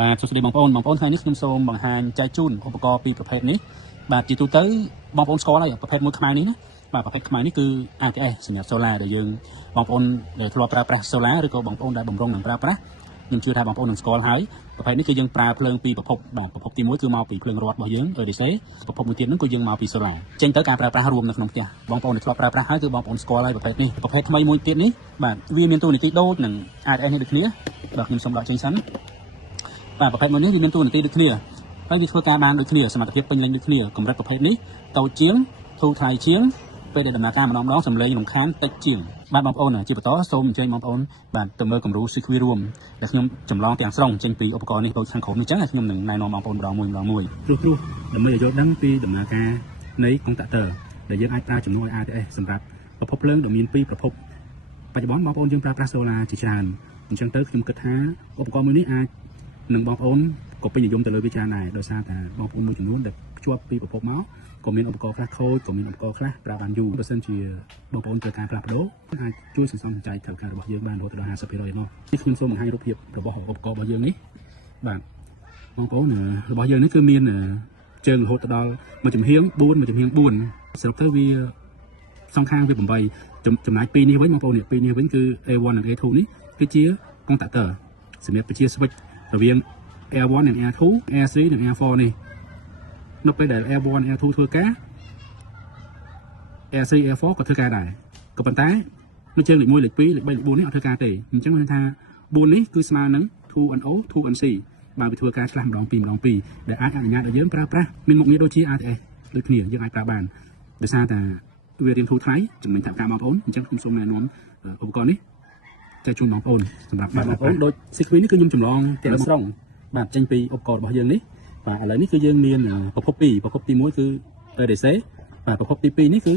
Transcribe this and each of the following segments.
បាទសួស្តីបងប្អូនថ្ងៃនេះខ្ញុំសូមបង្ហាញចែកជូនឧបករណ៍ពីរប្រភេទនេះបាទជាទូទៅបងប្អូនស្គាល់ហើយប្រភេទមួយខ្មែរនេះណាបាទប្រភេទខ្មែរនេះគឺ ATS សម្រាប់ solar ដែលយើងបងប្អូនដែលធ្លាប់ប្រើប្រាស់ solar ឬក៏បងប្អូនដែលបំរុងនឹងប្រើប្រាស់ខ្ញុំជឿថាបងប្អូននឹងស្គាល់ហើយប្រភេទនេះគឺយើងប្រើភ្លើងពីប្រភពបាទប្រភពទី1គឺមកពីភ្លើងរ៉ាត់របស់យើង EDC ប្រភពមួយទៀតនោះគឺយើងមកពី solar ចេញទៅការប្រើប្រាស់រួមនៅក្នុងផ្ទះបងប្អូនដែលធ្លាប់ប្រើប្រាស់ហើយគឺបងប្អូនស្គាល់ហើយប្រភេទនេះប្រភេទថ្មីមួយទៀតនេះបាទវាមានតួនាទីដូចនឹង ATS នេះដូចគ្នាបាទខ្ញុំសូមដកចេញសិនបាទប្រភេទមួយនេះវាមានតួនាទីដូចគ្នាហើយវាធ្វើការបានដូចគ្នាសមត្ថភាពពេញលេញដូចគ្នាកម្រិតប្រភេទនេះតូចជាងធូរថ្លៃជាងពេលដែលដំណើរការម្ដងសម្លេងរំខានតិចជាងបាទបងប្អូនជាបន្តសូមអញ្ជើញបងប្អូនបាទទៅមើលគំរូស៊ីគ្វីរួមដែលខ្ញុំចម្លងទាំងស្រុងចេញពីឧបករណ៍នេះដូចខាងក្រោមនេះចឹងខ្ញុំនឹងណែនាំបងប្អូនម្ដងមួយព្រោះដើម្បីឲ្យយល់ដឹងពីដំណើរការនៃកុងតាក់ទ័រដែលយើងអាចប្រើជំនួយ ATS សម្រាប់ប្រភពភ្លើងដែលមានពីរប្រភពបច្ចុប្បន្នបងប្អូនយើងប្រើប្រាស់ solar ជាច្រើនអញ្ចឹងទៅខ្ញុំគិតថាឧបករណ៍មួយនេះអាចនឹងបងប្អូនក៏ពេញនិយមទៅលើវាច្រើនដែរដោយសារតែបងប្អូនមួយចំនួនដែលភ្ជាប់ពីប្រភពមកក៏មានឧបករណ៍ខ្លះខូចក៏មានឧបករណ៍ខ្លះប្រើបានយូរបើសិនជាបងប្អូនត្រូវការផ្លាស់ប្ដូរអាចជួយសន្សំសំចៃថវិការបស់យើងបានរហូតដល់ 50% មកនេះខ្ញុំសូមបង្ហាញរូបភាពរបស់ឧបករណ៍របស់យើងនេះបាទបងប្អូនរបស់យើងនេះគឺមានជើងរហូតដល់មួយចំហៀង4មួយចំហៀង4សរុបទៅវាសងខាងវា8ចំណែកពីរនេះវិញបងប្អូនពីរនេះវិញគឺ A1 និង A2 នេះគឺជាកុងតាក់ទ័រសម្រាប់បញ្ជា switch រវាង Air1 និង Air2 Air3 និង Air4 នេះនៅពេលដែល Air1 Air2 ធ្វើការ Air3 Air4 ក៏ធ្វើការដែរក៏ប៉ុន្តែនៅជើងលេខ1លេខ2លេខ3លេខ4នេះអត់ធ្វើការទេអញ្ចឹងមានថា4នេះគឺស្មើនឹង 2NO 2NC បាទវាធ្វើការឆ្លាស់ម្ដងពីរដែលអាចអនុញ្ញាតឲ្យយើងប្រើប្រាស់មានមុខងារដូចជា ATS ដូចគ្នាយើងអាចប្រើបានដោយសារតែវារៀងធូរថ្លៃចំណេញថវិកាបងប្អូនអញ្ចឹងខ្ញុំសូមណែនាំឧបករណ៍នេះចែកជូនបងប្អូនសម្រាប់បងប្អូនដូចស៊ីគ្វីនេះគឺខ្ញុំចម្លងទាំងស្រុងបាទចេញពីឧបករណ៍របស់យើងនេះបាទឥឡូវនេះគឺយើងមានប្រភព2ប្រភពទី1គឺ EDC បាទប្រភពទី2នេះគឺ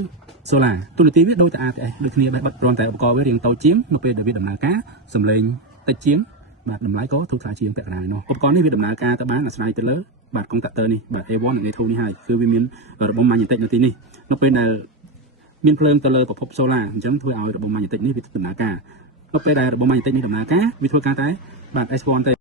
solar ទូនាទីវាដូចតែ ATS ដូចគ្នាបែបគ្រាន់តែឧបករណ៍វារៀងតូចជាងនៅពេលដែលវាដំណើរការសំឡេងតិចជាងបាទតម្លៃក៏ធូរថ្លៃជាងពាក់កណ្ដាលនោះឧបករណ៍នេះវាដំណើរការទៅបានអាស្រ័យទៅលើបាទកុងតាក់ទ័រនេះបាទ A1 និង A2 នេះហើយគឺវាមានរបបម៉ាញេទិកនៅទីនេះនៅពេលដែលមានភ្លើងទៅលើប្រភព solar អញ្ចឹងធ្វើឲ្យរបបម៉ាញេទិកនេះវាដំណើរការនៅពេលដែលរបបម៉ាញេទិកនេះដំណើរការវាធ្វើការតែបាទ S1 ទេ